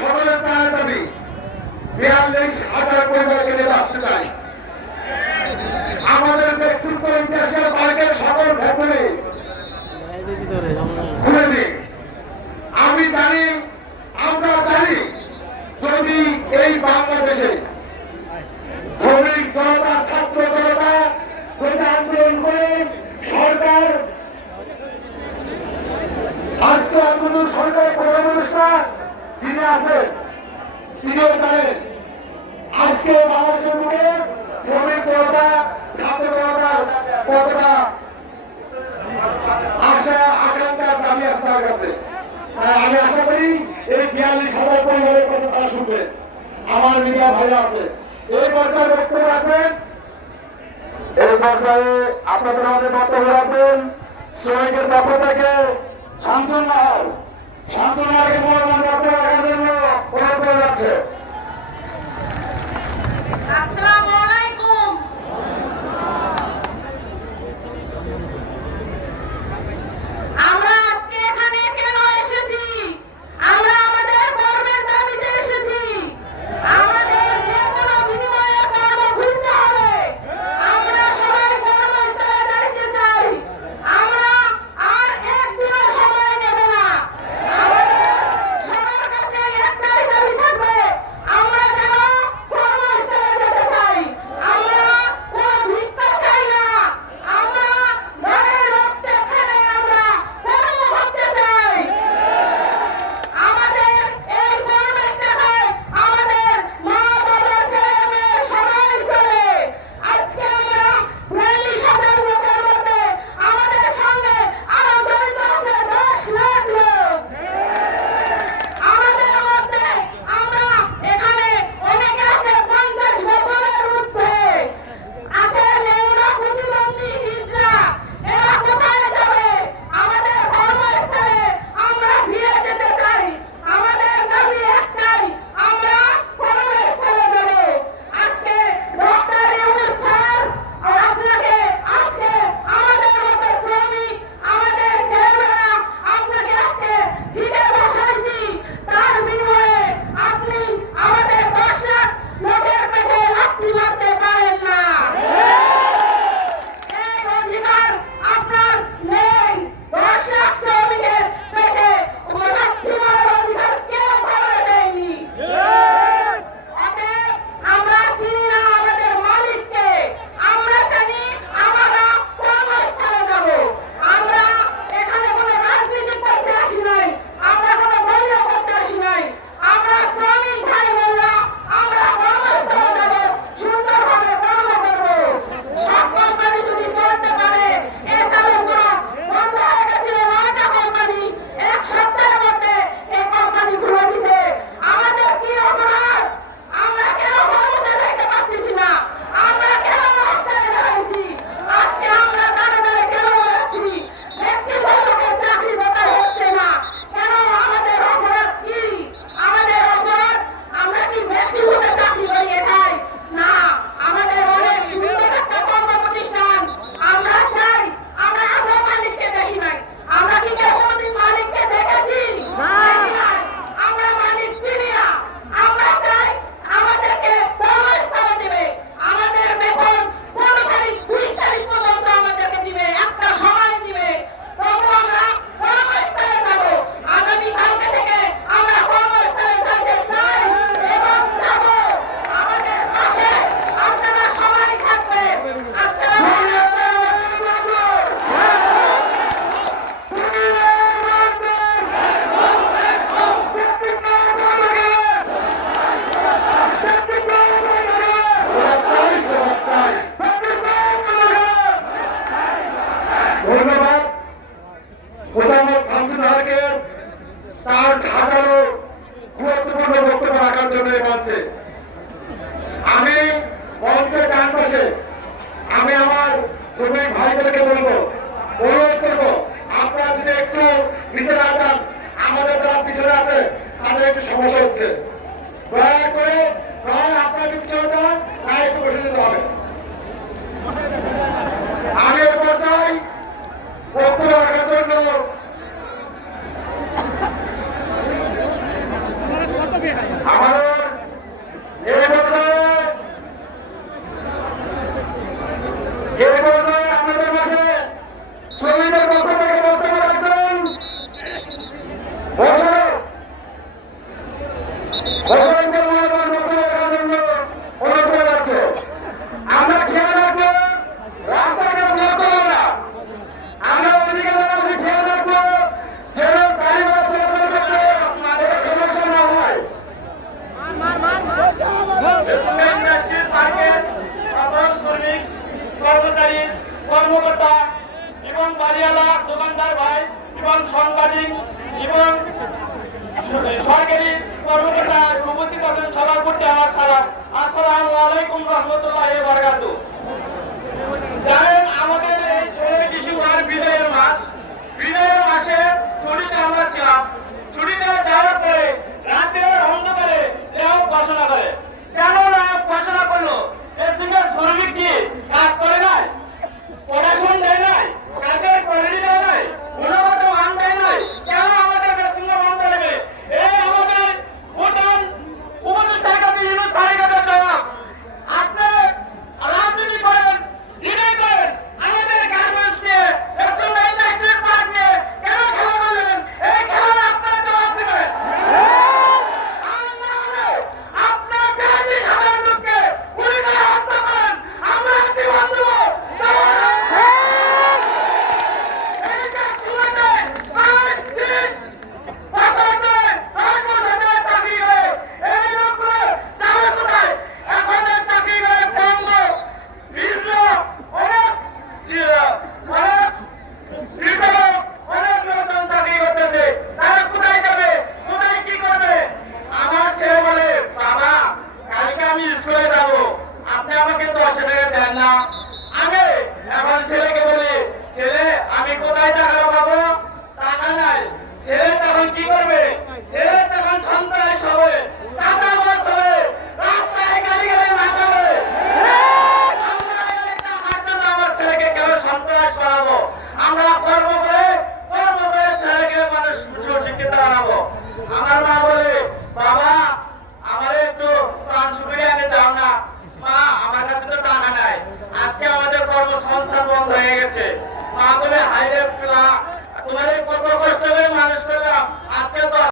সকলের প্রাণের দাবি 42,000 পরিবারকে নিয়ে বাঁচতে চাই। আমাদের মেক্সিকো ইন্টারন্যাশনাল পার্কের সকল ভবনে খুলে দিন। আমি জানি, আমরা জানি, যদি এই বাংলাদেশে শ্রমিক জনতা, ছাত্র জনতা যদি আন্দোলন করে সরকার, আজকে আন্দোলন সরকারের প্রধান উপদেষ্টা যিনি আছেন তিনিও জানেন আজকে বাংলাদেশের বুকে শ্রমিক জনতা, ছাত্র জনতা কতটা আশা আকাঙ্ক্ষার দাবি আছে তার কাছে। আমি আশা করি এই 42,000 পরিবারের কথা তারা শুনবে। আমার মিডিয়া ভাইরা আছে, এই পর্যায়ে বক্তব্য রাখবেন, এই পর্যায়ে আপনাদের আমাদের বক্তব্য রাখবেন শ্রমিকের পক্ষ থেকে শান্তনার শান্তনাকে মূল্যবান বক্তব্য রাখার জন্য অনুরোধ করা যাচ্ছে। আসসালামু আলাইকুম। আমরা আজকে এখানে কেন এসেছি? আমরা আমাদের কর্মের দাবিতে এসেছি। আমাদের যে কোনো বিনিময়ে কর্ম খুঁজতে হবে। আমরা সবাই কর্মস্থলে দাঁড়াতে চাই। আমরা আর একদিনও সময় নেব না। আমাদের সবার কাছে একটাই দাবি থাকবে, আমরা যেন কর্মস্থলে যেতে চাই। আমরা কোনো ভিক্ষা চাই না। আমরা ঘরের রক্তে ছেড়ে আমরা কর্ম করতে চাই। আমাদের এই কর্মের টাকায় আমাদের মা বাবা ছেলে মেয়ে সবাই চলে। আজকে আমরা 42,000 লোকের মধ্যে আমাদের সঙ্গে আরো জড়িত আছে 10 লাখ লোক। আমাদের মধ্যে আমরা এখানে অনেকে আছে 50 বছরের ঊর্ধ্বে, আছে লেংড়া প্রতিবন্ধী হিজড়া। এরা কোথায় যাবে? আমাদের কর্মস্থলে আমরা ফিরে যেতে চাই। আমাদের দাবি একটাই, আমরা কর্মস্থলে যাব। আজকে ডক্টর ইউনূস স্যার, আপনাকে আজকে আমাদের মতো শ্রমিক, আমাদের ছেলেমেয়েরা আপনাকে আজকে জিতে বসাইছি। তার বিনিময়ে আপনি আমাদের 10 লাখ লোকের পেটে লাথি মারতে পারেন না। এই অধিকার আপনার নেই। 10 লাখ শ্রমিকের পেটে লাথি মারার অধিকার কেউ কাউকে দেয়নি। অতএব আমরা চিনি না আমাদের মালিককে। আমরা জানি আমরা কর্মস্থলে যাব। আমরা এখানে কোনো রাজনীতি করতে আসি নাই, আমরা কোনো দলীয় করতে আসি নাই। আমরা শ্রমিক ভাই বোনরা আমরা কর্মস্থলে যাব, সুন্দরভাবে কর্ম করব। সব কোম্পানি যদি চলতে পারে, এখানে কোনো বন্ধ হয়ে গেছিল 9টা কোম্পানি, 1 সপ্তাহের মধ্যে এই কোম্পানি খুলে দিছে। আমাদের কি অপরাধ? আমরা কেন কর্মতে যাইতে পারতেছি না? আমরা কেন রাস্তায় দাঁড়াইছি? আজকে আমরা দাঁড়ে দাঁড়ে কেন যাচ্ছি? মেক্সিকোর লোকের চাকরি কোথায় হচ্ছে না কেন? আমাদের অপরাধ কি? আমাদের অপরাধ আমরা কি মেক্সিকোতে চাকরি করিয়ে খাই? না, আমাদের অনেক সুন্দর একটা কর্ম প্রতিষ্ঠান। আমরা চাই, আমরা আগে মালিককে দেখি নাই। আমরা কি কেউ কোনোদিন মালিককে দেখেছি? দেখি নাই। আমরা মালিক চিনি না। আমরা চাই আমাদেরকে কর্মস্থলে দিবে। আমাদের বেতন 15 তারিখ 20 তারিখ পর্যন্ত আমাদেরকে দিবে, একটা সময় দিবে। তবু আমরা কর্মস্থলে যাব। আগামী কালকে থেকে আমরা কর্মস্থলে যেতে চাই এবং যাব। আমাদের পাশে আপনারা সবাই থাকবেন। আচ্ছা ধন্যবাদ মোসাম্মদ শামসুন্নাহারকে তার হাজারো গুরুত্বপূর্ণ বক্তব্য রাখার জন্য মঞ্চে। আমি মঞ্চের ডান পাশে আমি আমার শ্রমিক ভাইদেরকে বলবো, অনুরোধ করবো, আপনারা যদি একটু ভিতরে আসেন, আমাদের যারা পিছনে আছে তাদের একটু সমস্যা হচ্ছে। দয়া করে আপনারা একটু পিছনে যান, না একটু বসে দিতে হবে। আমি এ পর্যায়ে বক্তব্য রাখার জন্য আমাদের এই পর্যায়ে আপনাদের মাঝে শ্রমিকদের পক্ষ থেকে বক্তব্য রাখবেন বছরকে মহাজন বক্তব্য রাখার জন্য অনুরোধ করে যাচ্ছে। আমরা খেয়াল রাখবো রাস্তাঘাট ব্লক করবো না। আমরা ওদিকে কাছে খেয়াল রাখবো যেন গাড়ি ঘোড়া চলাচল করতে সমস্যা না হয়। ইন্ডাস্ট্রির পার্কের সকল শ্রমিক কর্মচারী কর্মকর্তা এবং বাড়িওয়ালা দোকানদার ভাই এবং সাংবাদিক এবং সরকারি কর্মকর্তা উপস্থিত আছেন সবার প্রতি আমার সালাম। আসসালামু আলাইকুম রহমতুল্লাহ বারাকাতুহু। জানেন আমাদের এই ছেলে শিশু আর বিদায়ের মাস, বিদায়ের মাসে ছুটিতে আমরা ছিলাম। ছুটিতে যাওয়ার পরে রাতের অন্ধকারে দেহ ঘোষণা করে। কেন না ঘোষণা করলো? এর সঙ্গে শ্রমিক কি কাজ করে নাই, পড়াশোনা দেয় নাই, কাজের কোয়ালিটি দেয় নাই, গুণগত মান দেয় নাই, কেন আমাদের বেতন বন্ধ দেবে? এই আমাদের ভুটান উপদেষ্টার কাছে ইউনুস স্যারের কাছে জবাব। আপনি রাজনীতি করেন, দিনেই করেন, আমাদের গার্মেন্টস নিয়ে, বেসন ইন্ডাস্ট্রির পার্ক নিয়ে কেন খেলা করলেন? এই খেলার আপনারা জবাব দেবেন। আপনার বেআইনি সাধারণ লোককে গুলি করে হত্যা করেন, আমরা জীবন দেব। আপনি আমাকে 10 টাকা দেন না। আমি এখন ছেলেকে বলি, ছেলে আমি কোথায় টাকা পাবো? টাকা নাই। ছেলে তখন কি করবে? ছেলে তখন সন্ত্রাস হবে, টাকা খরচ হবে, রাস্তায় গাড়ি গাড়ি লাগাবে। আমার ছেলেকে কেন সন্ত্রাস করাবো? আমরা কর্ম করে ছেলেকে মানুষ সুশিক্ষিত বানাবো। আমার মা বলে, বাবা